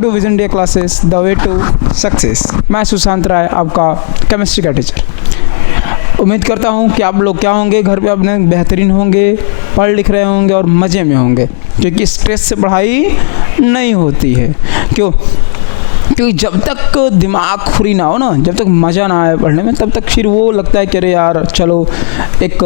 To vision India classes the way to success. मैं सुशांत राय, आपका chemistry का टीचर। उम्मीद करता हूँ कि आप लोग क्या होंगे, घर पे अपने बेहतरीन होंगे, पढ़ लिख रहे होंगे और मज़े में होंगे, क्योंकि स्ट्रेस से पढ़ाई नहीं होती है। क्योंकि जब तक दिमाग खुली ना हो ना, जब तक मज़ा ना आए पढ़ने में, तब तक फिर वो लगता है कि अरे यार चलो एक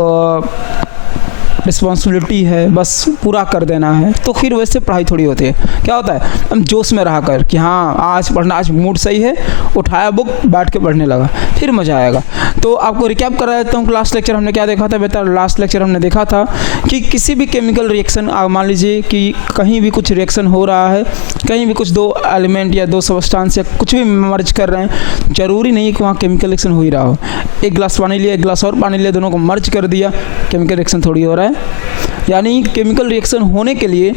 रिस्पॉन्सिबिलिटी है, बस पूरा कर देना है, तो फिर वैसे पढ़ाई थोड़ी होती है। क्या होता है, हम जोश में रहा कर कि हाँ आज पढ़ना, आज मूड सही है, उठाया बुक, बैठ के पढ़ने लगा, फिर मज़ा आएगा। तो आपको रिकैप करा देता हूँ, लास्ट लेक्चर हमने क्या देखा था बेटा। लास्ट लेक्चर हमने देखा था कि किसी भी केमिकल रिएक्शन, मान लीजिए कि कहीं भी कुछ रिएक्शन हो रहा है, कहीं भी कुछ दो एलिमेंट या दो सब्सटेंस या कुछ भी मर्ज कर रहे हैं, ज़रूरी नहीं कि वहाँ केमिकल रिएक्शन हो ही रहा हो। एक गिलास पानी लिया, एक गिलास और पानी लिया, दोनों को मर्ज कर दिया, केमिकल रिएक्शन थोड़ी हो रहा है। यानी केमिकल रिएक्शन होने के लिए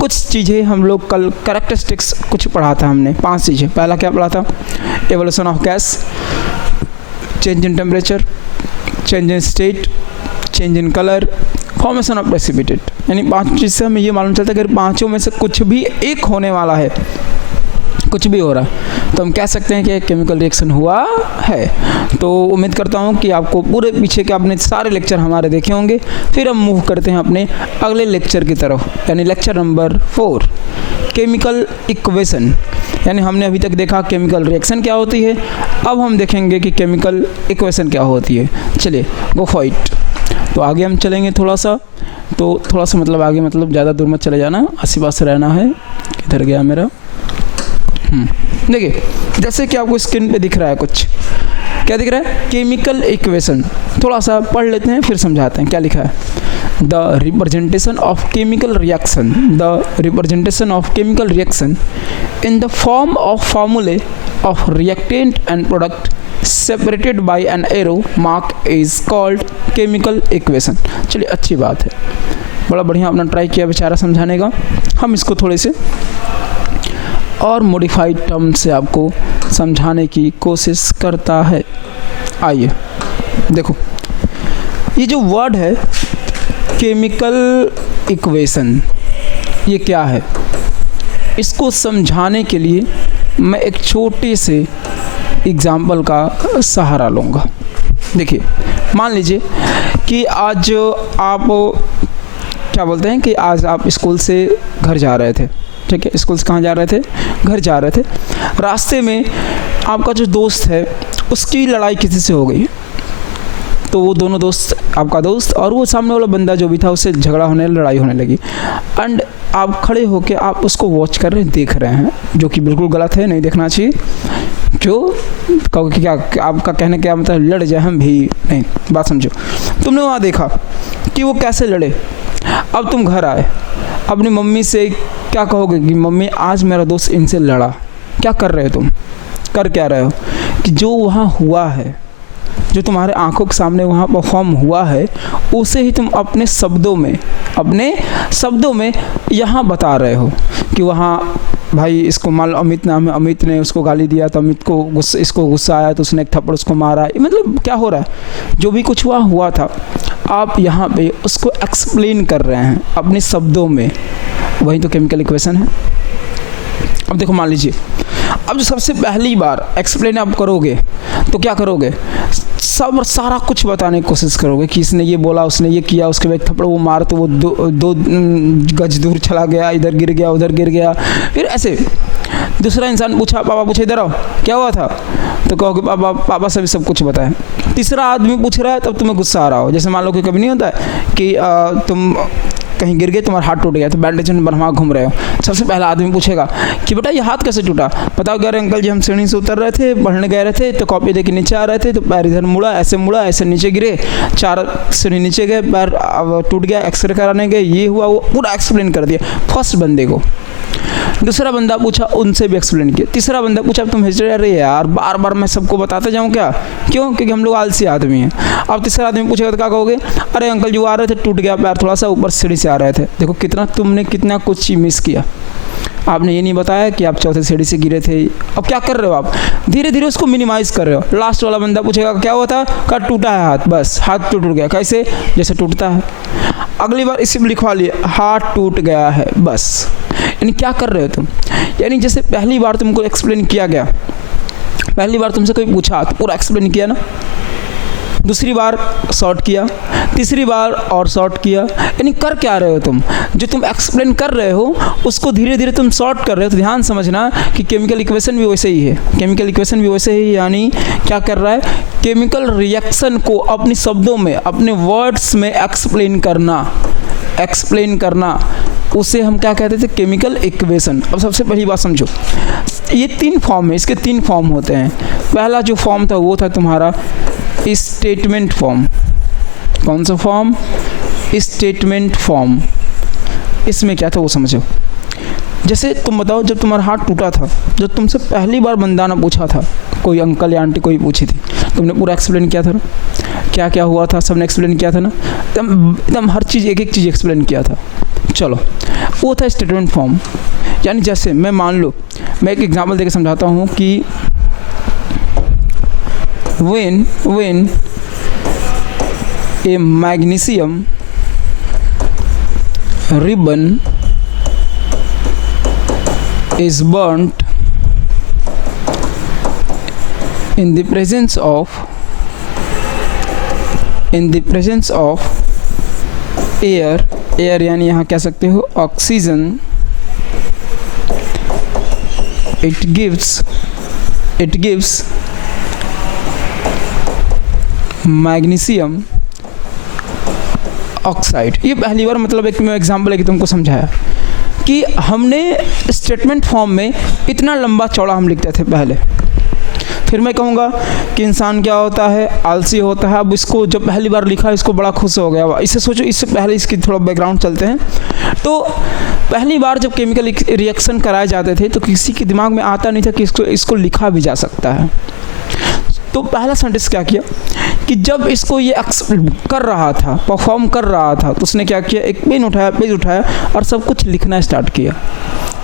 कुछ चीज़ें हम लोग कल कैरेक्टरिस्टिक्स कुछ पढ़ा था हमने, 5 चीज़ें। पहला क्या पढ़ा था, evolution of gas, change in temperature, change in state, change in colour, formation of precipitate. यानी 5 चीज़ से हमें ये मालूम चलता है कि पाँचों में से कुछ भी एक होने वाला है, कुछ भी हो रहा है, तो हम कह सकते हैं कि केमिकल रिएक्शन हुआ है। तो उम्मीद करता हूँ कि आपको पूरे पीछे के आपने सारे लेक्चर हमारे देखे होंगे। फिर हम मूव करते हैं अपने अगले लेक्चर की तरफ, यानी लेक्चर नंबर 4, केमिकल इक्वेशन। यानी हमने अभी तक देखा केमिकल रिएक्शन क्या होती है, अब हम देखेंगे कि केमिकल इक्वेशन क्या होती है। चलिए गो फॉर इट। तो आगे हम चलेंगे थोड़ा सा मतलब आगे, मतलब ज़्यादा दूर मत चले जाना, आस पास रहना है। किधर गया मेरा, देखिए जैसे कि आपको स्क्रीन पे दिख रहा है, कुछ क्या दिख रहा है, केमिकल इक्वेशन। थोड़ा सा पढ़ लेते हैं फिर समझाते हैं क्या लिखा है। The representation of chemical reaction, the representation of chemical reaction in the form of formulae of reactant and product separated by an arrow mark is called chemical equation. चलिए अच्छी बात है, बड़ा बढ़िया अपना ट्राई किया बेचारा समझाने का। हम इसको थोड़े से और मॉडिफाइड टर्म से आपको समझाने की कोशिश करता है। आइए देखो, ये जो वर्ड है केमिकल इक्वेशन, ये क्या है, इसको समझाने के लिए मैं एक छोटे से एग्जाम्पल का सहारा लूँगा। देखिए मान लीजिए कि आज आप क्या बोलते हैं कि आज आप स्कूल से घर जा रहे थे, ठीक है, स्कूल से कहाँ जा रहे थे, घर जा रहे थे। रास्ते में आपका जो दोस्त है उसकी लड़ाई किसी से हो गई, तो वो दोनों दोस्त, आपका दोस्त और वो सामने वाला बंदा जो भी था, उससे झगड़ा होने, लड़ाई होने लगी। एंड आप खड़े होके आप उसको वॉच कर रहे हैं, देख रहे हैं, जो कि बिल्कुल गलत है, नहीं देखना चाहिए। जो कहोगे क्या, आपका कहने क्या मतलब, लड़ जाए हम भी नहीं, बात समझो। तुमने वहाँ देखा कि वो कैसे लड़े। अब तुम घर आए, अपनी मम्मी से क्या कहोगे कि मम्मी आज मेरा दोस्त इनसे लड़ा। क्या कर रहे हो तुम, कर क्या रहे हो कि जो वहाँ हुआ है, जो तुम्हारे आंखों के सामने वहाँ परफॉर्म हुआ है, उसे ही तुम अपने शब्दों में यहाँ बता रहे हो कि वहाँ भाई इसको मान लो अमित नाम है, अमित ने उसको गाली दिया तो अमित को इसको गुस्सा आया तो उसने एक थप्पड़ उसको मारा। मतलब क्या हो रहा है, जो भी कुछ हुआ था, आप यहाँ पे उसको एक्सप्लेन कर रहे हैं अपने शब्दों में, वही तो केमिकल इक्वेशन है। अब देखो मान लीजिए, अब जो सबसे पहली बार एक्सप्लेन आप करोगे तो क्या करोगे, सब सारा कुछ बताने की कोशिश करोगे कि इसने ये बोला, उसने ये किया, उसके बाद थप्पड़ वो मार तो वो दो गज दूर चला गया, इधर गिर गया, उधर गिर गया। फिर ऐसे दूसरा इंसान पूछा, पापा पूछे इधर आओ क्या हुआ था, तो कहोगे पापा से भी सब कुछ बताएं। तीसरा आदमी पूछ रहा है, तब तुम्हें गुस्सा आ रहा हो। जैसे मान लो कि कभी नहीं होता है कि तुम कहीं गिर गए, तुम्हारा हाथ टूट गया, तो बैंडेज बनवा घूम रहे हो। सबसे पहला आदमी पूछेगा कि बेटा ये हाथ कैसे टूटा, बताओ। कह रहे अंकल जी हम सीढ़ी से उतर रहे थे, पढ़ने गए रहे थे, तो कॉपी देके नीचे आ रहे थे, तो पैर इधर मुड़ा, ऐसे नीचे गिरे, 4 सीढ़ी नीचे गए, पैर टूट गया, एक्सरे कराने गए, ये हुआ, वो पूरा एक्सप्लेन कर दिया फर्स्ट बंदे को। दूसरा बंदा पूछा, उनसे भी एक्सप्लेन किया। तीसरा बंदा पूछा, तुम हिस्ट्री, अरे यार बार बार मैं सबको बताते जाऊँ क्या, क्यों, क्योंकि हम लोग आलसी आदमी हैं। अब तीसरा आदमी पूछेगा तो क्या कहोगे, अरे अंकल जी आ रहे थे, टूट गया पैर थोड़ा सा, ऊपर सीढ़ी से आ रहे थे। देखो तुमने कितना कुछ मिस किया। आपने ये नहीं बताया कि आप चौथे सीढ़ी से गिरे थे। अब क्या कर रहे हो आप, धीरे धीरे उसको मिनिमाइज कर रहे हो। लास्ट वाला बंदा पूछेगा क्या हुआ था, का टूटा है हाथ, बस हाथ टूट गया, कैसे, जैसे टूटता है। अगली बार इसी में लिखवा लिए, हाथ टूट गया है, बस। यानी क्या कर रहे हो तुम, यानी जैसे पहली बार तुमको एक्सप्लेन किया गया, पहली बार तुमसे कोई पूछा तो पूरा एक्सप्लेन किया ना, दूसरी बार शॉर्ट किया, तीसरी बार और शॉर्ट किया, यानी कर क्या रहे हो तुम, जो तुम एक्सप्लेन कर रहे हो उसको धीरे धीरे तुम शॉर्ट कर रहे हो। तो ध्यान समझना कि केमिकल इक्वेशन भी वैसे ही है, केमिकल इक्वेशन भी वैसे ही, यानी क्या कर रहा है, केमिकल रिएक्शन को अपने शब्दों में, अपने वर्ड्स में एक्सप्लेन करना, उसे हम क्या कहते थे, केमिकल इक्वेशन। अब सबसे पहली बात समझो, ये 3 फॉर्म है, इसके 3 फॉर्म होते हैं। पहला जो फॉर्म था वो था तुम्हारा स्टेटमेंट फॉर्म। कौन सा फॉर्म, स्टेटमेंट फॉर्म। इसमें क्या था वो समझो, जैसे तुम बताओ जब तुम्हारा हाथ टूटा था, जब तुमसे पहली बार बंदाना पूछा था, कोई अंकल या आंटी कोई पूछी थी, तुमने पूरा एक्सप्लेन किया था ना, क्या क्या हुआ था सबने एक्सप्लेन किया था ना, एकदम हर चीज़ एक एक चीज़ एक्सप्लेन किया था। चलो वो था स्टेटमेंट फॉर्म। यानी जैसे मैं मान लो, मैं एक एग्जांपल देकर समझाता हूँ कि when a magnesium ribbon is burnt in the presence of air यानी यहाँ कह सकते हो oxygen, it gives magnesium oxide. ये पहली बार मतलब एक मैं एग्जांपल लेके तुमको समझाया कि हमने स्टेटमेंट फॉर्म में इतना लंबा चौड़ा हम लिखते थे पहले। फिर मैं कहूँगा कि इंसान क्या होता है, आलसी होता है। अब इसको जब पहली बार लिखा इसको बड़ा खुश हो गया। इसे सोचो, इससे पहले इसकी थोड़ा बैकग्राउंड चलते हैं। तो पहली बार जब केमिकल रिएक्शन कराए जाते थे तो किसी के दिमाग में आता नहीं था कि इसको लिखा भी जा सकता है। तो पहला साइंटिस्ट क्या किया कि जब इसको ये कर रहा था, परफॉर्म कर रहा था, तो उसने क्या किया, एक पेज उठाया और सब कुछ लिखना स्टार्ट किया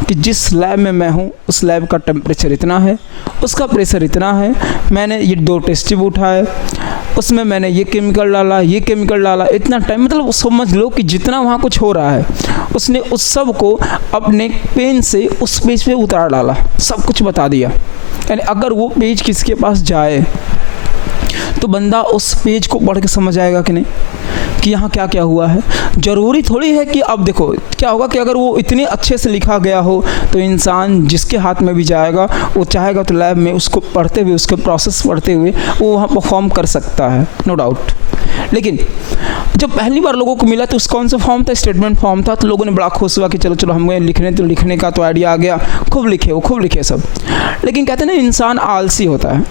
कि जिस लैब में मैं हूँ उस लैब का टेम्परेचर इतना है, उसका प्रेशर इतना है, मैंने ये 2 टेस्ट ट्यूब उठाए, उसमें मैंने ये केमिकल डाला, इतना टाइम, मतलब समझ लो कि जितना वहाँ कुछ हो रहा है उसने उस सब को अपने पेन से उस पेज पे उतार डाला, सब कुछ बता दिया। यानी अगर वो पेज किसके पास जाए तो बंदा उस पेज को पढ़ के समझ आएगा कि नहीं कि यहाँ क्या क्या हुआ है। ज़रूरी थोड़ी है कि अब देखो क्या होगा कि अगर वो इतने अच्छे से लिखा गया हो तो इंसान जिसके हाथ में भी जाएगा वो चाहेगा तो लैब में उसको पढ़ते हुए, उसके प्रोसेस पढ़ते हुए वो वहाँ परफॉर्म कर सकता है, नो डाउट। लेकिन जब पहली बार लोगों को मिला तो उस कौन सा फॉर्म था, स्टेटमेंट फॉर्म था। तो लोगों ने बड़ा खुश हुआ कि चलो हमें लिखने का तो आइडिया आ गया, खूब लिखे सब। लेकिन कहते हैं ना इंसान आलसी होता है।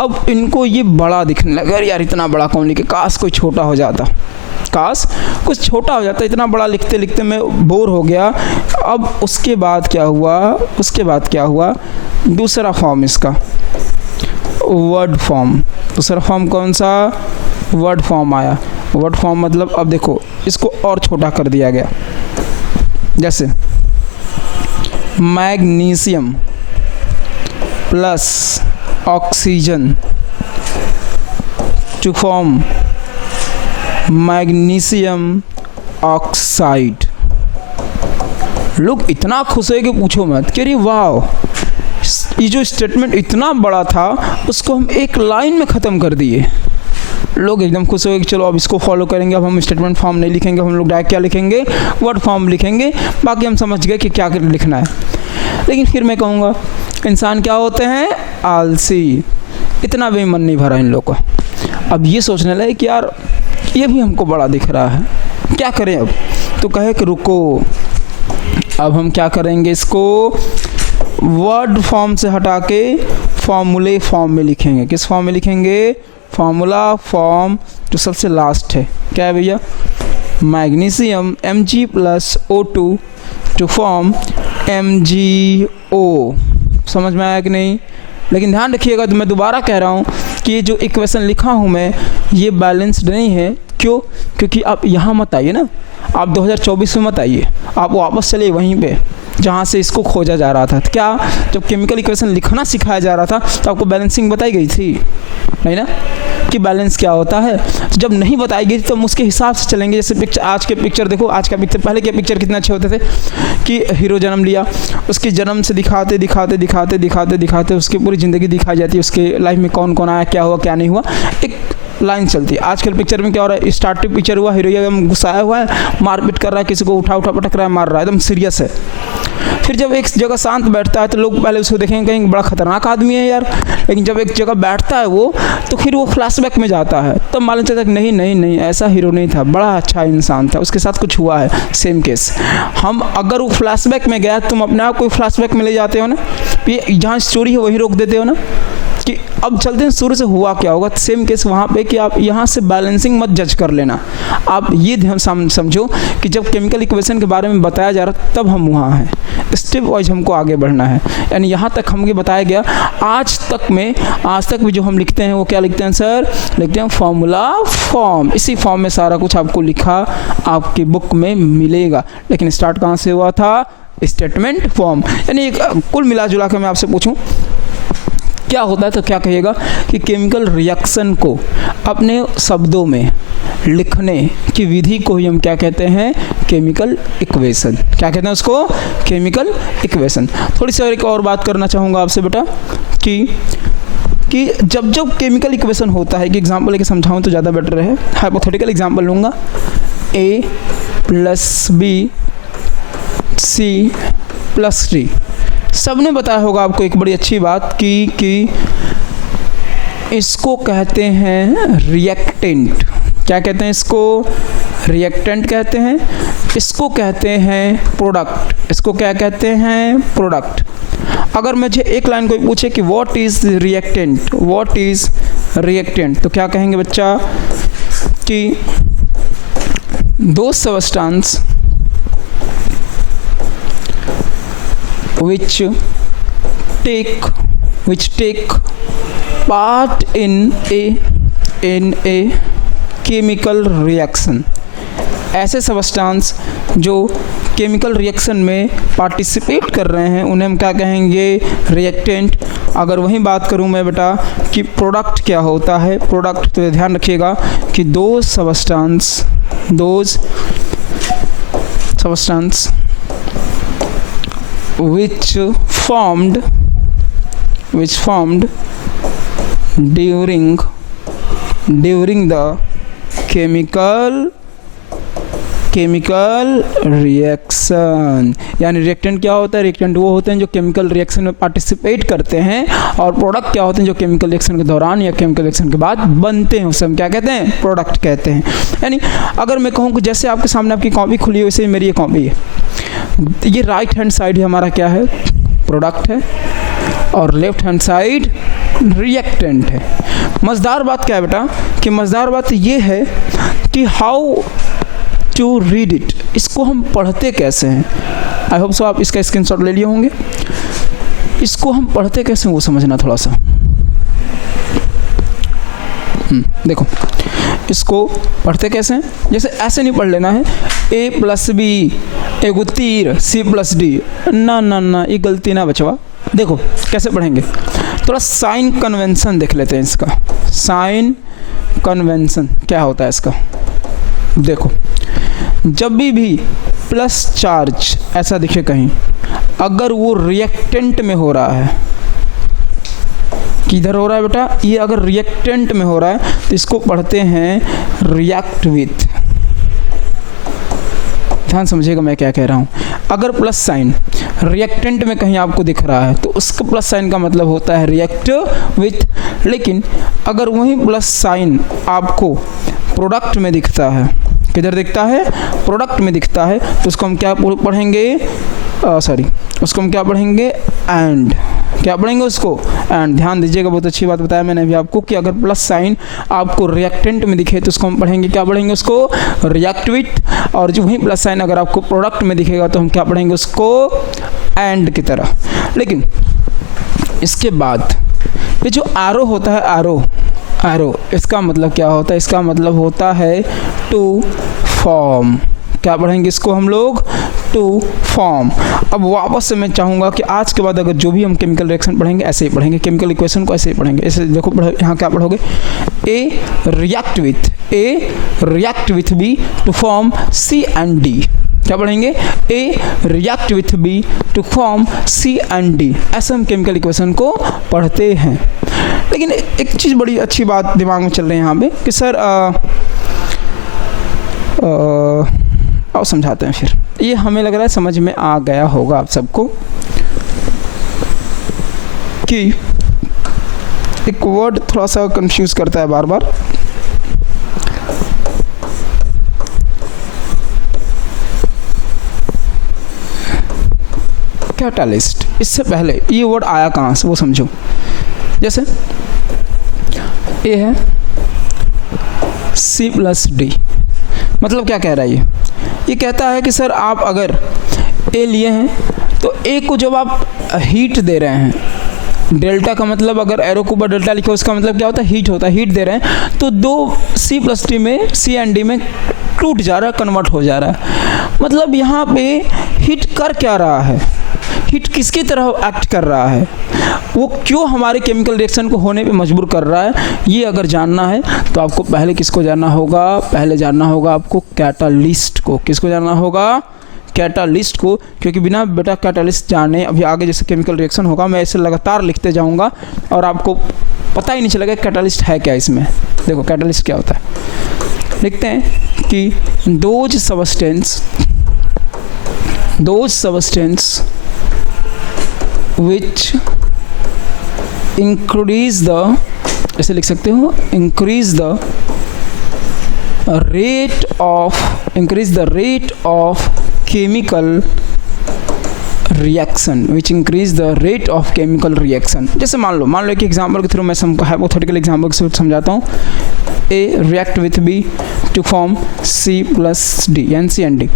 अब इनको ये बड़ा दिखने लगा, यार इतना बड़ा कौन लिखे, काश कोई छोटा हो जाता, काश कुछ छोटा हो जाता, इतना बड़ा लिखते लिखते मैं बोर हो गया। अब उसके बाद क्या हुआ, दूसरा फॉर्म इसका वर्ड फॉर्म। दूसरा फॉर्म कौन सा, वर्ड फॉर्म आया। वर्ड फॉर्म मतलब अब देखो इसको और छोटा कर दिया गया, जैसे magnesium plus oxygen to form magnesium oxide. लोग इतना खुश है कि पूछो मत, कह रही वाह, ये जो स्टेटमेंट इतना बड़ा था उसको हम एक लाइन में ख़त्म कर दिए। लोग एकदम खुश हो गए कि चलो अब इसको फॉलो करेंगे, अब हम स्टेटमेंट फॉर्म नहीं लिखेंगे, हम लोग डायरेक्ट क्या लिखेंगे, वर्ड फॉर्म लिखेंगे। बाकी हम समझ गए कि क्या लिखना है। लेकिन फिर मैं कहूँगा इंसान क्या होते हैं, आलसी। इतना भी मन नहीं भरा इन लोगों को। अब ये सोचने लगे कि यार ये भी हमको बड़ा दिख रहा है, क्या करें अब। तो कहे कि रुको, अब हम क्या करेंगे, इसको वर्ड फॉर्म से हटा के फॉर्मूले फॉर्म में लिखेंगे। किस फॉर्म में लिखेंगे, फार्मूला फॉर्म जो सबसे लास्ट है। क्या है भैया, magnesium Mg + O2 to form MgO। समझ में आया कि नहीं। लेकिन ध्यान रखिएगा, तो मैं दोबारा कह रहा हूँ कि ये जो इक्वेशन लिखा हूँ मैं, ये बैलेंस्ड नहीं है। क्यों, क्योंकि आप यहाँ मत आइए ना, आप 2024 में मत आइए, आप वापस चलिए वहीं पे जहाँ से इसको खोजा जा रहा था। क्या जब केमिकल इक्वेशन लिखना सिखाया जा रहा था तो आपको बैलेंसिंग बताई गई थी? नहीं ना, कि बैलेंस क्या होता है। तो जब नहीं बताई गई तो हम उसके हिसाब से चलेंगे। जैसे पिक्चर, आज के पिक्चर देखो, आज का पिक्चर, पहले के पिक्चर कितने अच्छे होते थे कि हीरो जन्म लिया, उसके जन्म से दिखाते दिखाते दिखाते दिखाते दिखाते उसकी पूरी ज़िंदगी दिखाई जाती है, उसके लाइफ में कौन कौन आया, क्या हुआ क्या नहीं हुआ, एक लाइन चलती है। आजकल पिक्चर में क्या हो रहा है, स्टार्टिंग पिक्चर हुआ, हीरो एकदम गुस्साया हुआ है, मारपीट कर रहा है, किसी को उठा उठा पटक रहा है, मार रहा है, एकदम सीरियस है। फिर जब एक जगह शांत बैठता है तो लोग पहले उसको देखेंगे, कहीं बड़ा खतरनाक आदमी है यार, लेकिन जब एक जगह बैठता है वो, तो फिर वो फ्लैशबैक में जाता है, तब मालूम चलता है कि नहीं नहीं नहीं, ऐसा हीरो नहीं था, बड़ा अच्छा इंसान था, उसके साथ कुछ हुआ है। सेम केस, हम अगर वो फ्लैशबैक में गया, तुम अपने आप को फ्लैशबैक में ले जाते हो ना, ये जहाँ स्टोरी है वही रोक देते हो ना, कि अब चलते हैं शुरू से हुआ क्या होगा। सेम केस वहाँ पे कि आप यहाँ से बैलेंसिंग मत जज कर लेना। आप ये ध्यान समझो कि जब केमिकल इक्वेशन के बारे में बताया जा रहा तब हम वहाँ हैं, स्टेप वाइज हमको आगे बढ़ना है। यानी यहाँ तक हमें बताया गया। आज तक भी जो हम लिखते हैं वो क्या लिखते हैं सर, लिखते हैं फॉर्मूला फॉर्म। इसी फॉर्म में सारा कुछ आपको लिखा आपकी बुक में मिलेगा। लेकिन स्टार्ट कहाँ से हुआ था, स्टेटमेंट फॉर्म। यानी कुल मिला जुला के मैं आपसे पूछूं क्या होता है तो क्या कहिएगा कि केमिकल रिएक्शन को अपने शब्दों में लिखने की विधि को ही हम क्या कहते हैं, केमिकल इक्वेशन। क्या कहते हैं उसको, केमिकल इक्वेशन। थोड़ी सी एक और बात करना चाहूँगा आपसे बेटा कि जब केमिकल इक्वेशन होता है, कि एग्जांपल लेके समझाऊँ तो ज़्यादा बेटर है। हाइपोथेटिकल एग्जांपल लूँगा, a + b c + d। सबने बताया होगा आपको एक बड़ी अच्छी बात कि इसको कहते हैं रिएक्टेंट। क्या कहते हैं इसको, रिएक्टेंट कहते हैं। इसको कहते हैं प्रोडक्ट। इसको क्या कहते हैं, प्रोडक्ट। अगर मुझे एक लाइन कोई पूछे कि what is reactant, what is reactant, तो क्या कहेंगे बच्चा कि दो substance which take part in a chemical reaction। ऐसे सबस्टेंस जो केमिकल रिएक्शन में पार्टिसिपेट कर रहे हैं उन्हें हम क्या कहेंगे, रिएक्टेंट। अगर वही बात करूं मैं बेटा कि प्रोडक्ट क्या होता है, प्रोडक्ट, तो ध्यान रखिएगा कि दो substance which formed during the chemical reaction। यानी रिएक्टेंट क्या होता है, रिएक्टेंट वो होते हैं जो केमिकल रिएक्शन में पार्टिसिपेट करते हैं, और प्रोडक्ट क्या होते हैं जो केमिकल रिएक्शन के दौरान या केमिकल रिएक्शन के बाद बनते हैं, उसे हम क्या कहते हैं, प्रोडक्ट कहते हैं। यानी अगर मैं कहूँ कि जैसे आपके सामने आपकी कॉपी खुली है, वैसे मेरी ये कॉपी है, ये राइट हैंड साइड हमारा क्या है, प्रोडक्ट है, और लेफ्ट हैंड साइड रिएक्टेंट है। मज़ेदार बात क्या है बेटा कि मज़ेदार बात ये है कि हाउ टू रीड इट, इसको हम पढ़ते कैसे हैं। आई होप सो आप इसका स्क्रीनशॉट ले लिए होंगे। इसको हम पढ़ते कैसे हैं वो समझना थोड़ा सा। देखो इसको पढ़ते कैसे हैं, जैसे ऐसे नहीं पढ़ लेना है a + b एगो तीर c + d, ना ये गलती ना बचवा। देखो कैसे पढ़ेंगे, थोड़ा साइन कन्वेंशन देख लेते हैं इसका। साइन कन्वेंशन क्या होता है इसका, देखो जब भी प्लस चार्ज ऐसा दिखे कहीं, अगर वो रिएक्टेंट में हो रहा है, किधर हो रहा है बेटा, ये अगर रिएक्टेंट में हो रहा है तो इसको पढ़ते हैं रिएक्ट विथ। ध्यान समझिएगा मैं क्या कह रहा हूँ। अगर प्लस साइन रिएक्टेंट में कहीं आपको दिख रहा है तो उसका प्लस साइन का मतलब होता है रिएक्ट विथ। लेकिन अगर वही प्लस साइन आपको प्रोडक्ट में दिखता है, किधर दिखता है, प्रोडक्ट में दिखता है, तो उसको हम क्या पढ़ेंगे, उसको हम क्या पढ़ेंगे, एंड। क्या पढ़ेंगे उसको, एंड। ध्यान दीजिएगा, बहुत अच्छी बात बताया मैंने अभी आपको कि अगर प्लस साइन आपको रिएक्टेंट में दिखे तो उसको हम पढ़ेंगे, क्या पढ़ेंगे उसको, रिएक्ट विथ। और जो वही प्लस साइन अगर आपको प्रोडक्ट में दिखेगा तो हम क्या पढ़ेंगे उसको, एंड की तरह। लेकिन इसके बाद ये जो आरो होता है, आरो इसका मतलब क्या होता है, इसका मतलब होता है टू फॉर्म। क्या पढ़ेंगे इसको हम लोग? To form. अब वापस से मैं चाहूँगा कि आज के बाद अगर जो भी हम केमिकल रिएक्शन पढ़ेंगे ऐसे ही पढ़ेंगे, केमिकल इक्वेशन को ऐसे ही पढ़ेंगे। ऐसे देखो यहाँ क्या पढ़ोगे? A react with B to form C and D. क्या पढ़ेंगे? A react with B to form C and D. ऐसे हम केमिकल इक्वेशन को पढ़ते हैं। लेकिन एक चीज़ बड़ी अच्छी बात दिमाग में चल रही है यहाँ पे कि सर आओ समझाते हैं फिर। ये हमें लग रहा है समझ में आ गया होगा आप सबको कि एक वर्ड थोड़ा सा कंफ्यूज करता है बार बार। कैटालिस्ट, इससे पहले ये वर्ड आया कहाँ से वो समझो। जैसे ए है C+D, मतलब क्या कह रहा है ये कहता है कि सर आप अगर ए लिए हैं तो ए को जब आप हीट दे रहे हैं, डेल्टा का मतलब अगर एरो के ऊपर डेल्टा लिखे उसका मतलब क्या होता है? हीट होता है। हीट दे रहे हैं तो दो C+D में सी एंड डी में टूट जा रहा है, कन्वर्ट हो जा रहा है। मतलब यहाँ पे हीट कर क्या रहा है? हीट किसकी तरह एक्ट कर रहा है? वो क्यों हमारे केमिकल रिएक्शन को होने पे मजबूर कर रहा है? ये अगर जानना है तो आपको पहले किसको जानना होगा? पहले जानना होगा आपको कैटालिस्ट को। किसको जानना होगा? कैटालिस्ट को। क्योंकि बिना बेटा कैटालिस्ट जाने अभी आगे जैसे केमिकल रिएक्शन होगा मैं ऐसे लगातार लिखते जाऊंगा और आपको पता ही नहीं चलेगा कैटालिस्ट है क्या इसमें। देखो कैटालिस्ट क्या होता है, लिखते हैं कि those substance which increase the, ऐसे लिख सकते हो, increase the rate of chemical reaction, which increase the rate of chemical reaction। जैसे मान लो एक एग्जाम्पल के थ्रू मैं हाइपोथेटिकल एग्जाम्पल के थ्रू समझाता हूँ। A react with B to form C+D यानी C and D।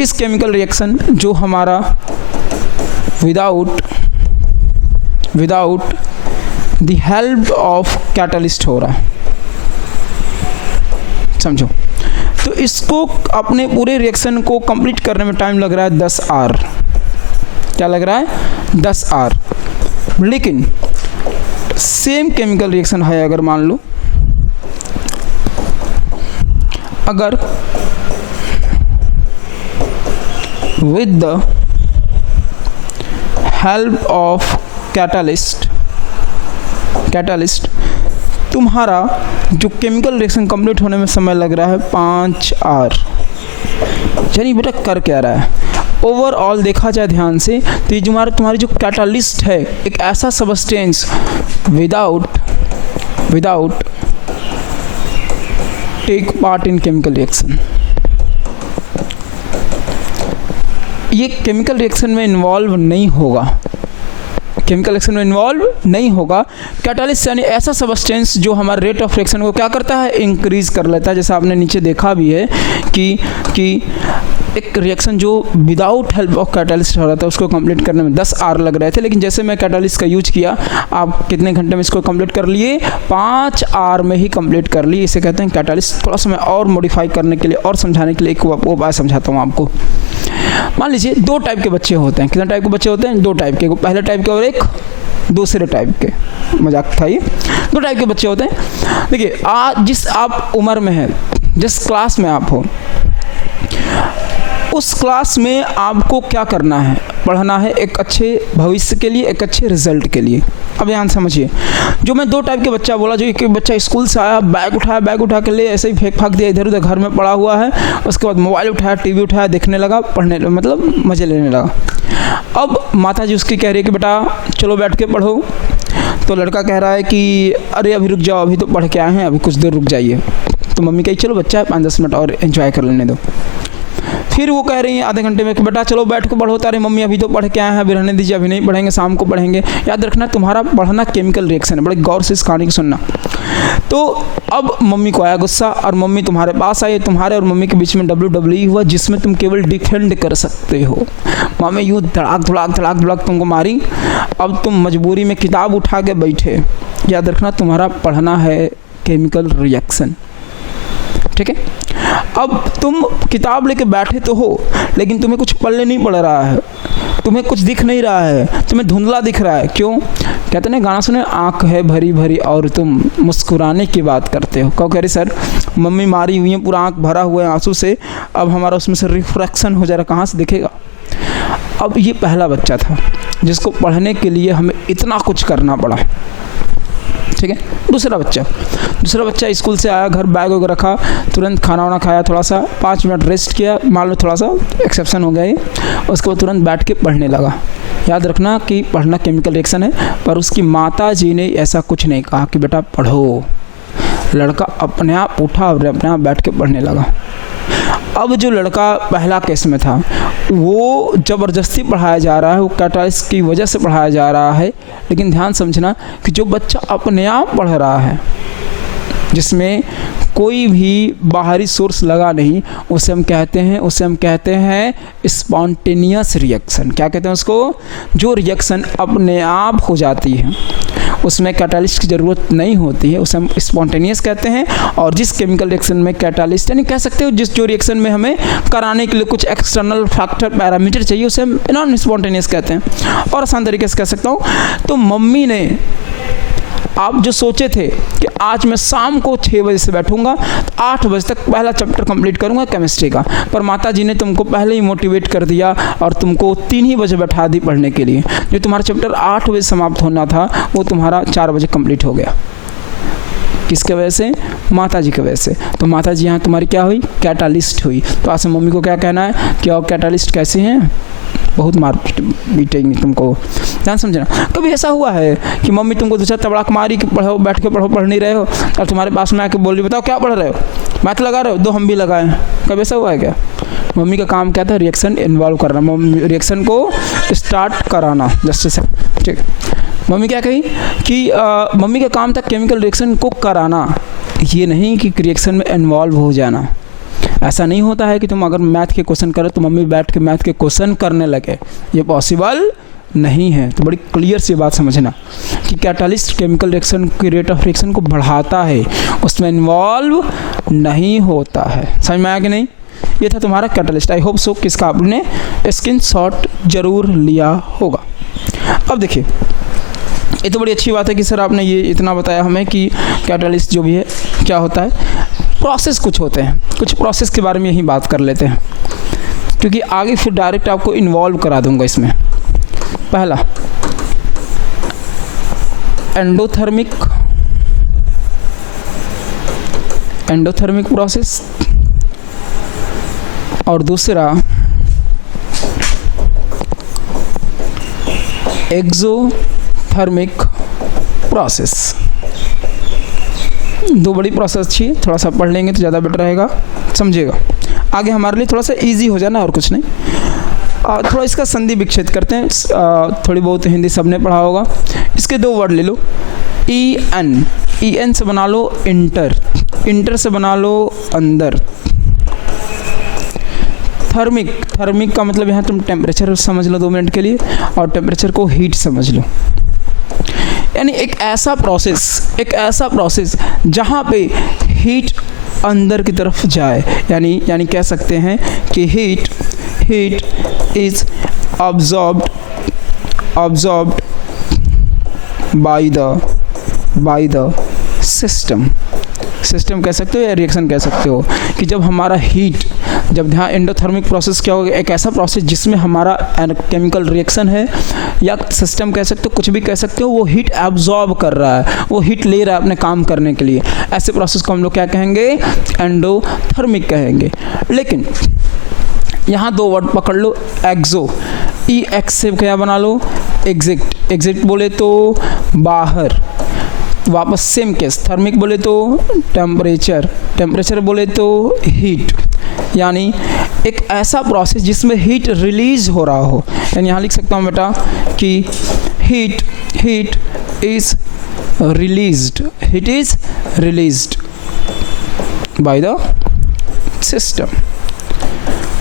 इस केमिकल रिएक्शन जो हमारा without the help of catalyst हो रहा है, समझो। तो इसको अपने पूरे रिएक्शन को कंप्लीट करने में टाइम लग रहा है 10 आवर। क्या लग रहा है? 10 आवर। लेकिन सेम केमिकल रिएक्शन है अगर मान लो, अगर with the help of catalyst तुम्हारा जो केमिकल रिएक्शन कंप्लीट होने में समय लग रहा है 5 आवर। यानी बेटा कर क्या रहा है? ओवरऑल देखा जाए ध्यान से तो ये तुम्हारी जो कैटालिस्ट है एक ऐसा substance without take part in chemical reaction, ये केमिकल रिएक्शन में इन्वॉल्व नहीं होगा। कैटालिस्ट यानी ऐसा सबस्टेंस जो हमारे रेट ऑफ रिएक्शन को क्या करता है? इंक्रीज कर लेता है। जैसे आपने नीचे देखा भी है कि एक रिएक्शन जो विदाउट हेल्प ऑफ कैटालिस्ट हो रहा था उसको कंप्लीट करने में 10 आवर लग रहे थे, लेकिन जैसे मैं कैटालिस्ट का यूज किया आप कितने घंटे में इसको कंप्लीट कर लिए? 5 आवर में ही कंप्लीट कर लिए। इसे कहते हैं कैटालिस्ट। थोड़ा सा मैं और मॉडिफाई करने के लिए और समझाने के लिए एक वो बात समझाता हूँ आपको। मान लीजिए 2 टाइप के बच्चे होते हैं। कितने टाइप के बच्चे होते हैं? 2 टाइप के, पहले टाइप के और एक दूसरे टाइप के। मजाक था ये। 2 टाइप के बच्चे होते हैं। देखिए जिस आप उम्र में है, जिस क्लास में आप हो, उस क्लास में आपको क्या करना है? पढ़ना है एक अच्छे भविष्य के लिए, एक अच्छे रिजल्ट के लिए। अब ध्यान समझिए, जो मैं 2 टाइप के बच्चा बोला, जो एक बच्चा स्कूल से आया, बैग उठा के ले ऐसे ही फेंक फाक दिया, इधर उधर घर में पड़ा हुआ है, उसके बाद मोबाइल उठाया, टीवी उठाया, देखने लगा, पढ़ने मतलब मज़े लेने लगा। अब माता जी उसकी कह रही है कि बेटा चलो बैठ के पढ़ो, तो लड़का कह रहा है कि अरे अभी रुक जाओ, अभी तो पढ़ के आए हैं, अभी कुछ देर रुक जाइए। तो मम्मी कही चलो बच्चा 5-10 मिनट और एंजॉय कर लेने दो। फिर वो कह रही हैं आधे घंटे में कि बेटा चलो बैठ के पढ़ो। तारे मम्मी अभी तो पढ़ के आए हैं, अभी रहने दीजिए, अभी नहीं पढ़ेंगे, शाम को पढ़ेंगे। याद रखना तुम्हारा पढ़ना केमिकल रिएक्शन है, बड़े गौर से इस कहानी को सुनना। तो अब मम्मी को आया गुस्सा और मम्मी तुम्हारे पास आई। तुम्हारे और मम्मी के बीच में WWE हुआ, जिसमें तुम केवल डिफेंड कर सकते हो। मम्मी यूँ धड़ाक तुमको मारी। अब तुम मजबूरी में किताब उठा के बैठे। याद रखना तुम्हारा पढ़ना है केमिकल रिएक्शन, ठीक है। अब तुम किताब लेके बैठे तो हो, लेकिन तुम्हें कुछ पढ़ने नहीं पड़ रहा है, तुम्हें कुछ दिख नहीं रहा है, तुम्हें धुंधला दिख रहा है। क्यों? कहते हैं गाना सुने, आँख है भरी भरी और तुम मुस्कुराने की बात करते हो। कहो कह रही सर मम्मी मारी हुई है, पूरा आँख भरा हुआ है आंसू से, अब हमारा उसमें से रिफ्रैक्शन हो जा रहा, कहाँ से दिखेगा। अब ये पहला बच्चा था जिसको पढ़ने के लिए हमें इतना कुछ करना पड़ा, ठीक है। दूसरा बच्चा स्कूल से आया, घर बैग वगैरह रखा, तुरंत खाना वाना खाया, थोड़ा सा 5 मिनट रेस्ट किया, मान लो थोड़ा सा एक्सेप्शन हो गया ये, उसके बाद तुरंत बैठ के पढ़ने लगा। याद रखना कि पढ़ना केमिकल रिएक्शन है, पर उसकी माता जी ने ऐसा कुछ नहीं कहा कि बेटा पढ़ो। लड़का अपने आप उठा और अपने आप बैठ के पढ़ने लगा। अब जो लड़का पहला केस में था वो ज़बरदस्ती पढ़ाया जा रहा है, वो कैटालिस्ट की वजह से पढ़ाया जा रहा है। लेकिन ध्यान समझना कि जो बच्चा अपने आप पढ़ रहा है, जिसमें कोई भी बाहरी सोर्स लगा नहीं, उसे हम कहते हैं स्पॉन्टेनियस रिएक्शन। क्या कहते हैं उसको? जो रिएक्शन अपने आप हो जाती है, उसमें कैटालिस्ट की ज़रूरत नहीं होती है, उसे हम स्पॉन्टेनियस कहते हैं। और जिस केमिकल रिएक्शन में कैटालिस्ट यानी कह सकते हो जो रिएक्शन में हमें कराने के लिए कुछ एक्सटर्नल फैक्टर पैरामीटर चाहिए, उसे हम नॉन स्पॉन्टेनियस कहते हैं। और आसान तरीके से कह सकता हूँ तो मम्मी ने, आप जो सोचे थे कि आज मैं शाम को 6 बजे से बैठूंगा तो 8 बजे तक पहला चैप्टर कंप्लीट करूंगा केमिस्ट्री का, पर माता जी ने तुमको पहले ही मोटिवेट कर दिया और तुमको 3 ही बजे बैठा दी पढ़ने के लिए। जो तुम्हारा चैप्टर 8 बजे समाप्त होना था वो तुम्हारा 4 बजे कंप्लीट हो गया। किसके वजह से? माता जी की वजह से। तो माता जी यहाँ तुम्हारी क्या हुई? कैटालिस्ट हुई। तो आज से मम्मी को क्या कहना है कि और कैटालिस्ट कैसे हैं? बहुत मार पीटेंगे तुमको। ध्यान समझना। कभी ऐसा हुआ है कि मम्मी तुमको दूसरा तबड़ाक मारी कि पढ़ो, बैठ के पढ़ो, पढ़ नहीं रहे हो, और तुम्हारे पास में आके बोल रही बताओ क्या पढ़ रहे हो, मैथ लगा रहे हो, दो हम भी लगाएं। कभी ऐसा हुआ है क्या? मम्मी का काम क्या था? रिएक्शन इन्वॉल्व करना, मम्मी रिएक्शन को स्टार्ट कराना। जस्ट से ठीक। मम्मी क्या कही कि मम्मी का काम था केमिकल रिएक्शन को कराना, ये नहीं कि रिएक्शन में इन्वॉल्व हो जाना। ऐसा नहीं होता है कि तुम अगर मैथ के क्वेश्चन करो तो मम्मी बैठ के मैथ के क्वेश्चन करने लगे, ये पॉसिबल नहीं है। तो बड़ी क्लियर सी बात समझना कि कैटालिस्ट केमिकल रिएक्शन की रेट ऑफ रिएक्शन को बढ़ाता है, उसमें इन्वॉल्व नहीं होता है। समझ में आया कि नहीं? ये था तुम्हारा कैटालिस्ट। आई होप सो कि इसका आपने स्क्रीनशॉट जरूर लिया होगा। अब देखिए, ये तो बड़ी अच्छी बात है कि सर आपने ये इतना बताया हमें कि कैटालिस्ट जो भी है क्या होता है। प्रोसेस कुछ होते हैं, कुछ प्रोसेस के बारे में यही बात कर लेते हैं, क्योंकि आगे फिर डायरेक्ट आपको इन्वॉल्व करा दूंगा इसमें। पहला एंडोथर्मिक प्रोसेस, और दूसरा एक्सोथर्मिक प्रोसेस। दो बड़ी प्रोसेस अच्छी, थोड़ा सा पढ़ लेंगे तो ज़्यादा बेटर रहेगा, समझिएगा। आगे हमारे लिए थोड़ा सा इजी हो जाना, और कुछ नहीं। थोड़ा इसका संधि विच्छेद करते हैं। थोड़ी बहुत हिंदी सबने पढ़ा होगा। इसके 2 वर्ड ले लो, EN से बना लो इंटर से बना लो अंदर। थर्मिक का मतलब यहाँ तुम टेम्परेचर समझ लो 2 मिनट के लिए, और टेम्परेचर को हीट समझ लो। यानी एक ऐसा प्रोसेस जहाँ पे हीट अंदर की तरफ जाए, यानी कह सकते हैं कि heat is absorbed by the system कह सकते हो या रिएक्शन कह सकते हो, कि जब हमारा हीट, जब ध्यान एंडोथर्मिक प्रोसेस क्या होगा? एक ऐसा प्रोसेस जिसमें हमारा केमिकल रिएक्शन है, या सिस्टम कह सकते हो, कुछ भी कह सकते हो, वो हीट एब्जॉर्ब कर रहा है, वो हीट ले रहा है अपने काम करने के लिए। ऐसे प्रोसेस को हम लोग क्या कहेंगे? एंडोथर्मिक कहेंगे। लेकिन यहाँ 2 वर्ड पकड़ लो, एक्सो, EX से क्या बना लो? एग्जिट बोले तो बाहर, वापस सेम केस। थर्मिक बोले तो टेम्परेचर बोले तो हीट, यानी एक ऐसा प्रोसेस जिसमें हीट रिलीज हो रहा हो। यानी यहाँ लिख सकता हूँ बेटा कि heat is released by the system.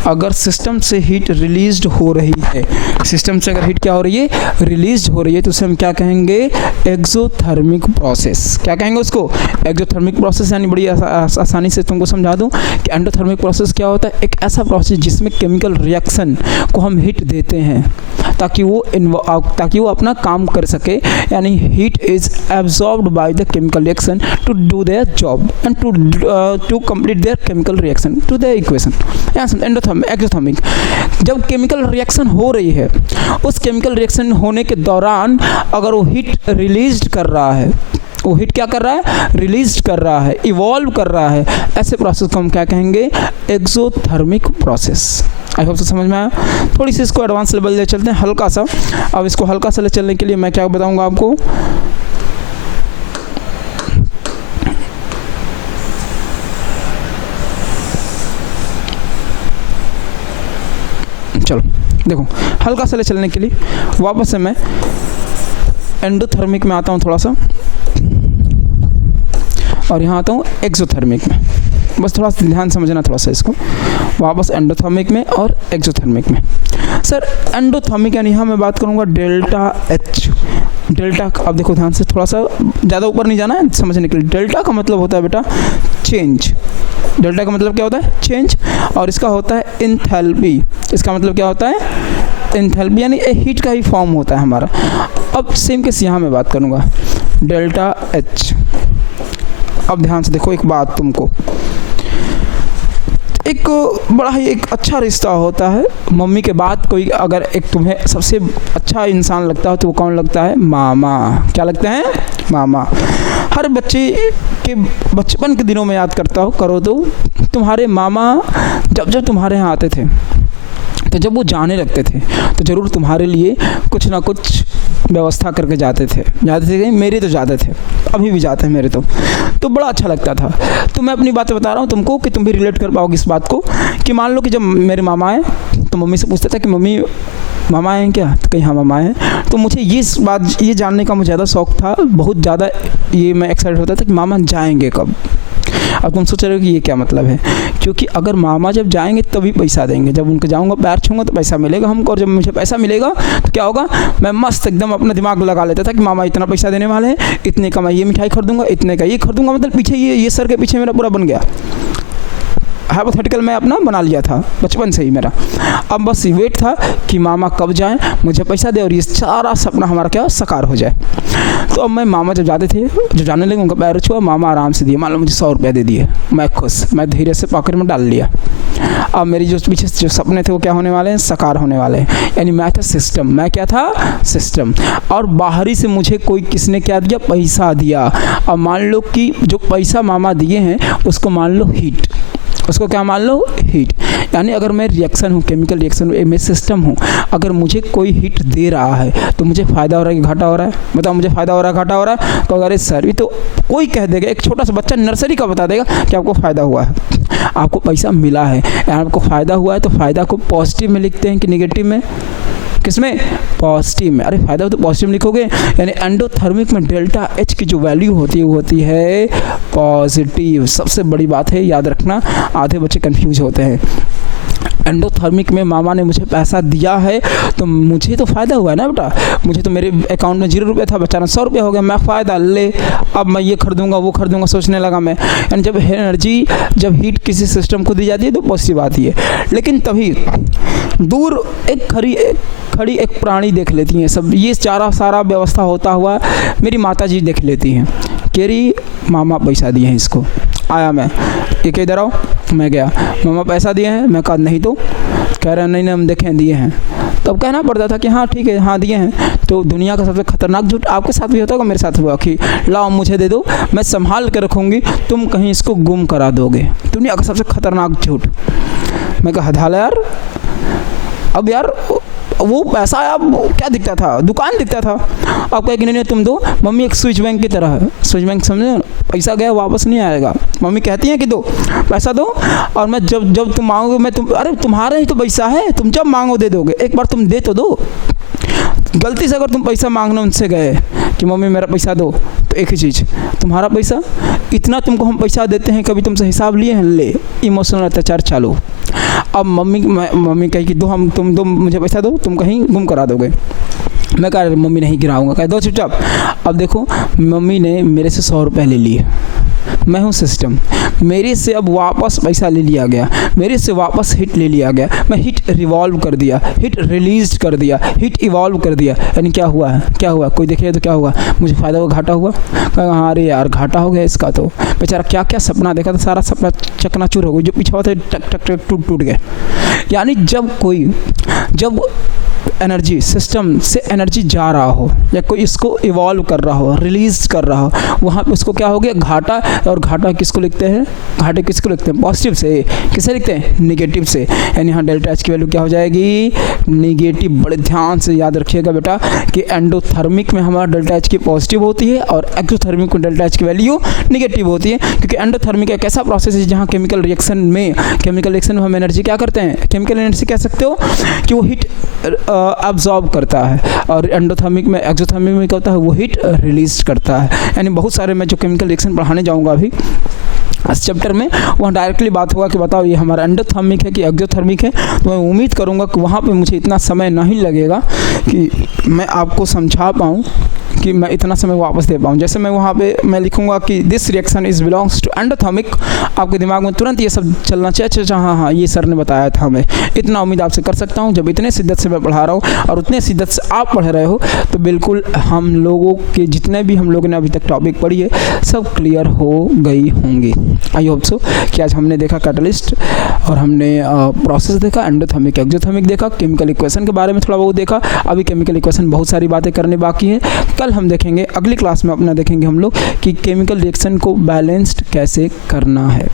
अगर सिस्टम से हीट रिलीज्ड हो रही है, सिस्टम से अगर हीट क्या हो रही है, रिलीज हो रही है, तो उसे हम क्या कहेंगे, एक्सोथर्मिक प्रोसेस। क्या कहेंगे उसको, एक्सोथर्मिक प्रोसेस। यानी बड़ी आसानी से तुमको समझा दूं कि एंडोथर्मिक प्रोसेस क्या होता है, एक ऐसा प्रोसेस जिसमें केमिकल रिएक्शन को हम हीट देते हैं ताकि वो अपना काम कर सके। यानी heat is absorbed by the chemical reaction to do their job and to complete their chemical reaction to their equation. Exothermic, जब केमिकल रिएक्शन हो रही है, उस केमिकल रिएक्शन होने के दौरान अगर वो हीट रिलीज कर रहा है, वो हीट क्या कर रहा है, रिलीज कर रहा है, इवॉल्व कर रहा है, ऐसे प्रोसेस को हम क्या कहेंगे, एक्सोथर्मिक प्रोसेस। आई होप से समझ में आया। थोड़ी सी इसको एडवांस लेवल ले चलते हैं हल्का सा। अब इसको हल्का सा ले चलने के लिए मैं क्या बताऊंगा आपको, चलो देखो, हल्का सा ले चलने के लिए वापस से मैं एंडोथर्मिक में आता हूँ थोड़ा सा, और यहाँ आता हूँ एक्सोथर्मिक में। बस थोड़ा सा ध्यान समझना थोड़ा सा इसको, वापस एंडोथर्मिक में और एक्सोथर्मिक में। सर एंडोथर्मिक यानी यहाँ मैं बात करूँगा डेल्टा एच। डेल्टा, अब देखो ध्यान से, थोड़ा सा ज़्यादा ऊपर नहीं जाना है समझने के लिए। डेल्टा का मतलब होता है बेटा चेंज। डेल्टा का मतलब क्या होता है, चेंज, और इसका होता है इंथैल्पी। इसका मतलब क्या होता है, इंथैल्पी, यानी हीट का ही फॉर्म होता है हमारा। अब सेम केस यहाँ मैं बात करूँगा डेल्टा एच। अब ध्यान से देखो एक बात, तुमको एक बड़ा ही एक अच्छा रिश्ता होता है मम्मी के बाद। कोई अगर एक तुम्हें सबसे अच्छा इंसान लगता है तो वो कौन लगता है, मामा। क्या लगता है, मामा। हर बच्चे के बचपन के दिनों में याद करो तो तुम्हारे मामा जब तुम्हारे यहाँ आते थे, तो जब वो जाने लगते थे तो ज़रूर तुम्हारे लिए कुछ ना कुछ व्यवस्था करके जाते थे कहीं। मेरे तो जाते थे, अभी भी जाते हैं मेरे तो बड़ा अच्छा लगता था। तो मैं अपनी बातें बता रहा हूँ तुमको कि तुम भी रिलेट कर पाओगे इस बात को। कि मान लो कि जब मेरे मामा आए तो मम्मी से पूछता था कि मम्मी मामा आए हैं क्या, तो कहीं हाँ मामा आए हैं। तो मुझे ये जानने का मुझे ज़्यादा शौक़ था, बहुत ज़्यादा ये मैं एक्साइटेड होता था कि मामा जाएंगे कब। अब तुम सोच रहे हो कि ये क्या मतलब है, क्योंकि अगर मामा जब जाएंगे तभी पैसा देंगे। जब उनके जाऊंगा पैर छूंगा तो पैसा मिलेगा हमको, और जब मुझे पैसा मिलेगा तो क्या होगा, मैं मस्त एकदम अपना दिमाग लगा लेता था कि मामा इतना पैसा देने वाले हैं, इतने का मैं ये मिठाई खरीदूंगा, इतने का ये खरीदूंगा। मतलब पीछे ये सर के पीछे मेरा पूरा बन गया, हाइपोथेटिकल मैं अपना बना लिया था बचपन से ही मेरा। अब बस वेट था कि मामा कब जाएं, मुझे पैसा दे और ये सारा सपना हमारा क्या साकार हो जाए। तो अब मैं मामा जब जाते थे, जब जाने लगे उनका पैर छुआ, मामा आराम से दिए, मान लो मुझे 100 रुपया दे दिए, मैं खुश, मैं धीरे से पॉकेट में डाल लिया। अब मेरी जो पीछे जो सपने थे वो क्या होने वाले हैं, साकार होने वाले हैं। यानी मैं था सिस्टम, मैं क्या था, सिस्टम। और बाहरी से मुझे कोई किसने क्या दिया, पैसा दिया। अब मान लो कि जो पैसा मामा दिए हैं उसको मान लो हीट, उसको क्या मान लो, हीट। यानी अगर मैं रिएक्शन हूँ, केमिकल रिएक्शन में सिस्टम हूँ, अगर मुझे कोई हीट दे रहा है तो मुझे फ़ायदा हो रहा है कि घाटा हो रहा है, बताओ मुझे फ़ायदा हो रहा है घाटा हो रहा है। तो अगर इस सर तो कोई कह देगा, एक छोटा सा बच्चा नर्सरी का बता देगा कि आपको फ़ायदा हुआ है, आपको पैसा मिला है, आपको फ़ायदा हुआ है। तो फ़ायदा को पॉजिटिव में लिखते हैं कि निगेटिव में, किसमें, पॉजिटिव में। अरे फायदा हो तो पॉजिटिव लिखोगे। यानी एंडोथर्मिक में डेल्टा एच की जो वैल्यू होती है वो होती है पॉजिटिव। सबसे बड़ी बात है, याद रखना, आधे बच्चे कंफ्यूज होते हैं। एंडोथर्मिक में मामा ने मुझे पैसा दिया है तो मुझे तो फ़ायदा हुआ है ना बेटा, मुझे तो मेरे अकाउंट में 0 रुपये था, बचाना 100 रुपये हो गया, मैं फ़ायदा ले, अब मैं ये खरीदूंगा वो खरीदूंगा सोचने लगा मैं। यानी जब एनर्जी, जब हीट किसी सिस्टम को दी जाती है तो पॉजिटिव आती है। लेकिन तभी दूर एक खड़ी एक प्राणी देख लेती हैं, सब ये सारा व्यवस्था होता हुआ मेरी माता जी देख लेती हैं, केरी मामा पैसा दिए हैं इसको। आया मैं, ये कह इधर आओ, मैं गया, मामा पैसा दिए हैं, मैं कहा नहीं, तो कह रहे हैं नहीं हम देखें दिए हैं। तब कहना पड़ता था कि हाँ ठीक है, हाँ दिए हैं। तो दुनिया का सबसे खतरनाक झूठ आपके साथ भी होता होगा, मेरे साथ हुआ कि लाओ मुझे दे दो, मैं संभाल के रखूँगी, तुम कहीं इसको गुम करा दोगे। दुनिया का सबसे खतरनाक झूठ। मैं कहा हदाला यार, अब यार वो पैसा अब क्या दिखता था, दुकान दिखता था। अब कहे कि नहीं तुम दो, मम्मी एक स्विच बैंक की तरह है, स्विच बैंक समझे, पैसा गया वापस नहीं आएगा। मम्मी कहती हैं कि दो पैसा दो, और मैं जब तुम मांगोगे मैं अरे तुम्हारा ही तो पैसा है, तुम जब मांगो दे दोगे, एक बार तुम दे तो दो। गलती से अगर तुम पैसा मांगने उनसे गए कि मम्मी मेरा पैसा दो, तो एक ही चीज़, तुम्हारा पैसा, इतना तुमको हम पैसा देते हैं, कभी तुमसे हिसाब लिए हैं, ले, इमोशनल अत्याचार चालू। अब मम्मी कही कि तुम दो मुझे पैसा दो, तुम कहीं गुम करा दोगे। मैं कहा मम्मी नहीं गिराऊंगा। कह दो चुपचाप। अब देखो मम्मी ने मेरे से 100 रुपये ले लिए, मैं हूँ सिस्टम, मेरे से अब वापस पैसा ले लिया गया, मेरे से वापस हिट ले लिया गया, मैं हिट रिवॉल्व कर दिया, हिट रिलीज कर दिया, हिट इवॉल्व कर दिया। यानी क्या हुआ है, क्या हुआ, कोई देखे तो क्या हुआ, मुझे फ़ायदा हुआ घाटा हुआ? कहा हाँ अरे यार घाटा हो गया इसका, तो बेचारा क्या क्या सपना देखा था, सारा सपना चकनाचूर हो गया, जो पीछे हुआ था टक टक टक टूट गया। यानी जब एनर्जी सिस्टम से एनर्जी जा रहा हो या कोई इसको इवॉल्व कर रहा हो, रिलीज कर रहा हो, वहाँ पे उसको क्या हो गया, घाटा। और घाटा किसको लिखते हैं, घाटे किसको लिखते हैं, पॉजिटिव से। किसे लिखते हैं, नेगेटिव से। यानी यहाँ डेल्टा एच की वैल्यू क्या हो जाएगी, नेगेटिव। बड़े ध्यान से याद रखिएगा बेटा कि एंडोथर्मिक में हमारा डेल्टा एच की पॉजिटिव होती है और एक्सोथर्मिक में डेल्टा एच की वैल्यू नेगेटिव होती है। क्योंकि एंडोथर्मिक एक ऐसा प्रोसेस है जहाँ केमिकल रिएक्शन में हम एनर्जी क्या करते हैं, केमिकल एनर्जी कह सकते हो कि वो हीट अब्जॉर्ब करता है, और एंडोथर्मिक में एक्सोथर्मिक में क्या होता है, वो हीट रिलीज करता है। यानी बहुत सारे मैं जो केमिकल रिएक्शन पढ़ाने जाऊंगा अभी इस चैप्टर में, वहाँ डायरेक्टली बात होगा कि बताओ ये हमारा एंडोथर्मिक है कि एक्सोथर्मिक है। तो मैं उम्मीद करूँगा कि वहाँ पे मुझे इतना समय नहीं लगेगा कि मैं आपको समझा पाऊँ, कि मैं इतना समय वापस दे पाऊँ। जैसे मैं वहाँ पे मैं लिखूँगा कि this reaction is belongs to endothermic, आपके दिमाग में तुरंत ये सब चलना चाहिए, अच्छा हाँ ये सर ने बताया था हमें। इतना उम्मीद आपसे कर सकता हूँ। जब इतने शिद्दत से मैं पढ़ा रहा हूँ और उतने शिद्दत से आप पढ़ रहे हो, तो बिल्कुल हम लोगों के जितने भी हम लोगों ने अभी तक टॉपिक पढ़ी है सब क्लियर हो गई होंगी। आई होप सो कि आज हमने देखा कैटलिस्ट, और हमने प्रोसेस देखा, एंडोथर्मिक एक्सोथर्मिक देखा, केमिकल इक्वेशन के बारे में थोड़ा बहुत देखा। अभी केमिकल इक्वेशन बहुत सारी बातें करने बाकी है। कल हम देखेंगे, अगली क्लास में अपना देखेंगे हम लोग कि केमिकल रिएक्शन को बैलेंस्ड कैसे करना है,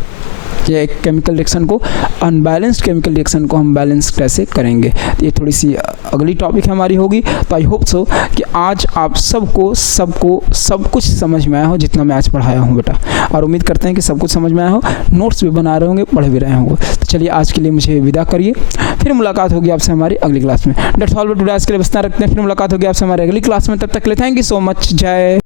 ये केमिकल रिएक्शन को, अनबैलेंस्ड केमिकल रिएक्शन को हम बैलेंस कैसे करेंगे। तो ये थोड़ी सी अगली टॉपिक हमारी होगी। तो आई होप सो कि आज आप सबको सब कुछ समझ में आया हो जितना मैं आज पढ़ाया हूँ बेटा, और उम्मीद करते हैं कि सब कुछ समझ में आया हो, नोट्स भी बना रहे होंगे, पढ़ भी रहे होंगे। तो चलिए आज के लिए मुझे विदा करिए, फिर मुलाकात होगी आपसे हमारी अगली क्लास में। डेट्स ऑल फॉर टुडे, आज के लिए बस इतना रखते हैं, फिर मुलाकात होगी आपसे हमारी अगली क्लास में। तब तक के लिए थैंक यू सो मच। जय